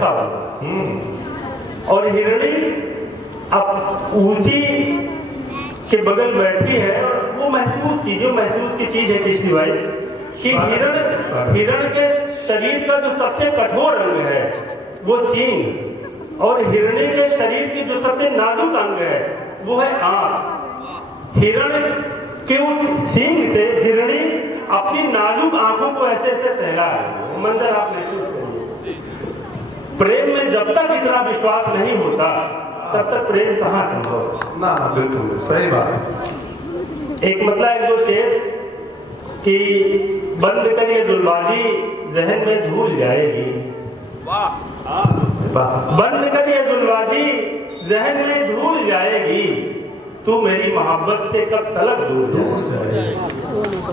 बैठा हुआ। और हिरणी अब उसी के बगल बैठी है और वो महसूस की चीज है कृष्ण भाई कि हिरण के शरीर का जो सबसे कठोर अंग है वो सींग, और हिरणी के शरीर की जो सबसे नाजुक अंग है वो है आंख। हिरण के उस सींग से हिरणी अपनी नाजुक आंखों को ऐसे ऐसे सहला है। मंजर आप महसूस करिए। प्रेम में जब तक इतना विश्वास नहीं होता तब तक प्रेम कहाँ संभव। ना बिल्कुल सही बात। एक मतलब 1-2 शेर कि बंद करिए दुलबाजी जहन में धूल जाएगी। बंद करिए दुलबाजी जहन में धूल जाएगी, तू मेरी मोहब्बत से कब तलक दूर जाएगी।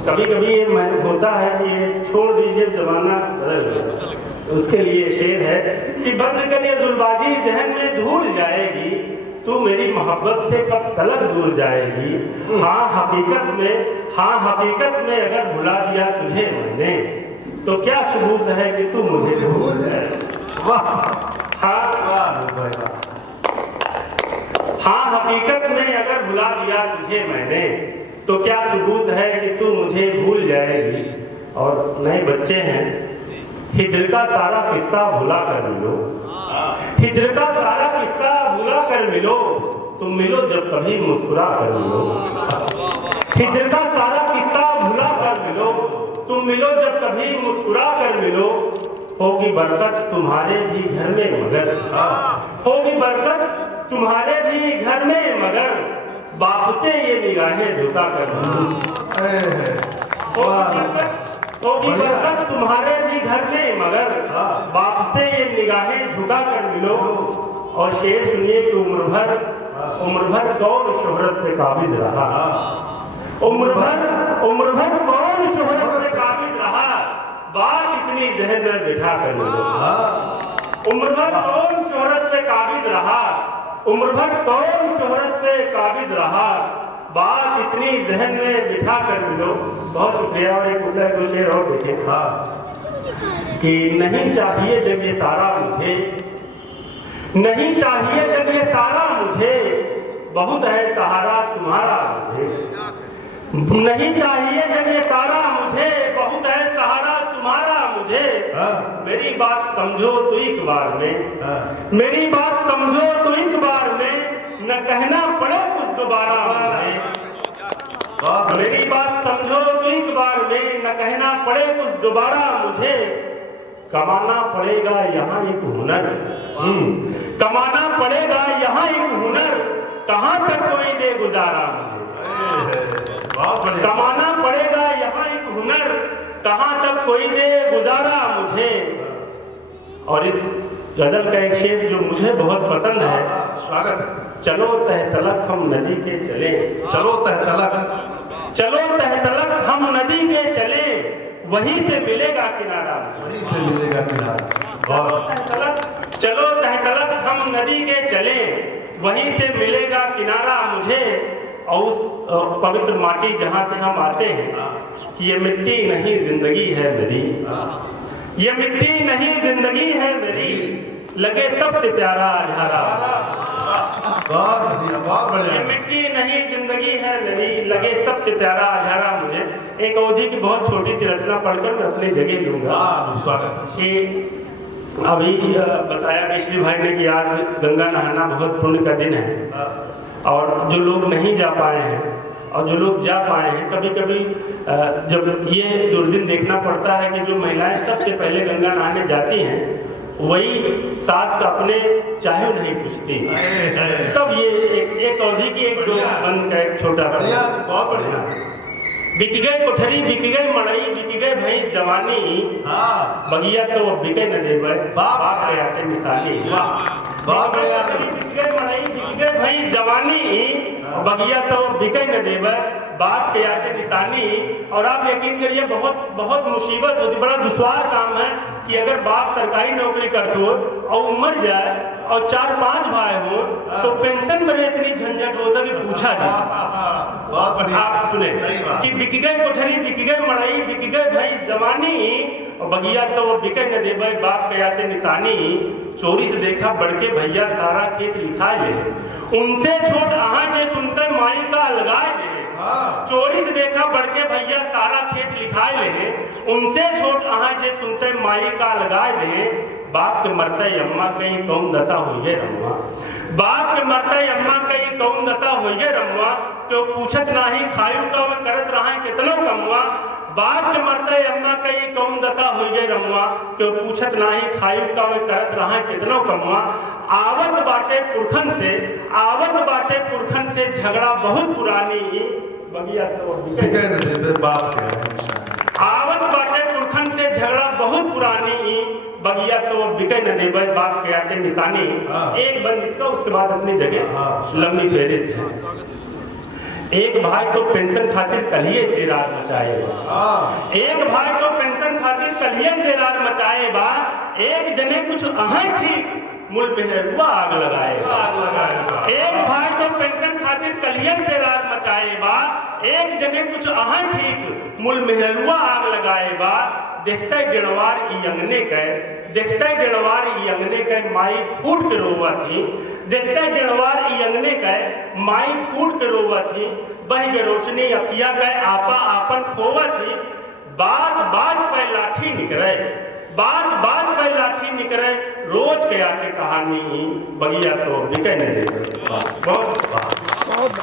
कभी कभी ये मन होता है कि ये छोड़ दीजिए जमाना बदल गया, उसके लिए शेर है कि बंद करिए दुलबाजी जहन में धूल जाएगी, तू मेरी मोहब्बत से कब तलक दूर जाएगी। हाँ हकीकत में अगर भुला दिया तुझे मैंने तो क्या सबूत है कि तू मुझे भूल जाए। हाँ हकीकत में अगर भुला दिया तुझे मैंने तो क्या सबूत है कि तू मुझे भूल जाएगी। और नए बच्चे हैं, हिजर का सारा किस्सा भुला कर मिलो, हिजर का सारा किस्सा भुला कर मिलो, तुम मिलो जब कभी मुस्कुरा कर मिलो। हिजर का सारा किस्सा भुला कर मिलो, तुम मिलो जब कभी मुस्कुरा कर मिलो। होगी बरकत तुम्हारे भी घर में मगर, होगी बरकत तुम्हारे भी घर में मगर, बाप से ये निगाहें झुका कर मिलो। होगी बरकत तुम्हारे भी घर में मगर, बाप से ये निगाहें झुका कर मिलो। और शेर सुनिए कि उम्र भर कौन शोहरत पे काबिज रहा, उम्र भर कौन शोहरत पे काबिज रहा, बात इतनी जहन में बिठा कर मिलो। उम्र भर कौन शोहरत पे काबिज रहा, उम्र भर कौन शोहरत पे काबिज रहा, बात इतनी जहन में बिठा कर मिलो। बहुत शुक्रिया। और एक मुद्दा 2 शेर और देखें कि नहीं चाहिए जब ये सारा मुझे, नहीं चाहिए जब ये सारा मुझे, बहुत है सहारा तुम्हारा मुझे। नहीं चाहिए जब ये सारा मुझे, बहुत है सहारा तुम्हारा मुझे। मेरी बात समझो तो एक बार में, मेरी बात समझो तो एक बार में, न कहना पड़े कुछ दोबारा मुझे। मेरी बात समझो तो एक बार में, न कहना पड़े कुछ दोबारा मुझे। कमाना पड़ेगा यहाँ एक हुनर, कमाना पड़ेगा यहाँ एक हुनर, कहाँ तक कोई दे गुजारा मुझे। कमाना पड़ेगा यहाँ एक हुनर, कहाँ तक कोई दे गुजारा मुझे। और इस गजल का एक शेर जो मुझे बहुत पसंद है, स्वागत। चलो तह तलक हम नदी के चले, चलो तह तलक, चलो तह तलक हम नदी के चले, वहीं से मिलेगा किनारा, वहीं से मिलेगा किनारा। चलो तह तलक हम नदी के चले, वहीं से मिलेगा किनारा मुझे। और उस पवित्र माटी जहाँ से हम आते हैं कि ये मिट्टी नहीं जिंदगी है मेरी, ये मिट्टी नहीं जिंदगी है मेरी, लगे सबसे प्यारा अजहरा। ये मिट्टी नहीं जिंदगी है मेरी, लगे सबसे प्यारा अजहरा मुझे। एक अवधि की बहुत छोटी सी रचना पढ़कर मैं अपनी जगह लूंगा कि अभी बताया मिश्री भाई ने कि आज गंगा नहाना बहुत पुण्य का दिन है। और जो लोग नहीं जा पाए हैं और जो लोग जा पाए हैं, कभी कभी जब ये दुर्दिन देखना पड़ता है कि जो महिलाएं सबसे पहले गंगा नहाने जाती हैं वही सास का अपने चाहे नहीं पूछती। तब ये एक अवधि की एक दो बंद का एक छोटा सा बहुत बढ़िया। बिक गए कोठरी बिक गए मड़ई बिक गए भैंस जवानी, बगिया तो बिके न देवे बाप के आते मिसाली। बिक गए मड़ई बिक गए भैंस जवानी, बगिया तो बिके न देवे बाप के आके निशानी। और आप यकीन करिए बहुत बहुत मुसीबत होती, बड़ा दुश्वार काम है कि अगर बाप सरकारी नौकरी करते हो और मर जाए और 4-5 भाई हो तो पेंशन में इतनी झंझट होता कि पूछा जाए। आप सुने कि बिक गए कोठरी बिक गए मड़ई बिक गए भैंस जवानी, और बगिया तो वो बिके न देवे बाप के आटे निशानी। चोरी से देखा बड़के भैया सारा खेत लिखा ले, उनसे छोट आहा जे सुनते माई का अलगाए ले। चोरी से देखा बड़के भैया सारा खेत लिखाए ले, उनसे छोट आहा जे सुनते माई का अलगाए ले। बाप के मरते अम्मा कहीं कौन दशा हुई रमुआ, बाप के मरते अम्मा कहीं कौन दशा हुई रमुआ, क्यों पूछत नाही खायु का करत रहा कितनो कमुआ। बाप के मरते अम्मा कहीं कौन दशा हुई रमुआ, क्यों पूछत नाही खायु का करत रहा कितनो कमुआ। आवत बाटे पुरखन से, आवत बाटे पुरखन से झगड़ा बहुत पुरानी। बगिया तो बिके न देवे बाप के आटे निशानी। आवत बाटे पुरखन से झगड़ा बहुत पुरानी। बगिया तो बिके न देवे बाप के आटे निशानी। एक बंद इसका, उसके बाद अपनी जगह लंबी फेरिस्त है। एक भाई तो पेंशन खातिर कलिए से रात मचाएगा, एक भाई तो पेंशन खातिर कलिए से रात मचाएगा। एक जने कुछ अहाँ ठीक मुल पहरुआ आग लगाएगा। एक भाई तो पेंशन खातिर कलिए से रात मचाएगा, एक जने कुछ अहाँ ठीक मुल मेहरुआ आग लगाएगा। देखते गिणवार ई अंगने के, देखते गिणवार ई अंगने के माई फूट के रोवा थी। देखते गिणवार ई अंगने के माई फूट के रोवा थी। बह के रोशनी अखिया के आपा आपन खोवा थी। बात बात पे लाठी निकले, बात बात पे लाठी निकले। रोज के आके कहानी बगिया तो बिके नहीं। बहुत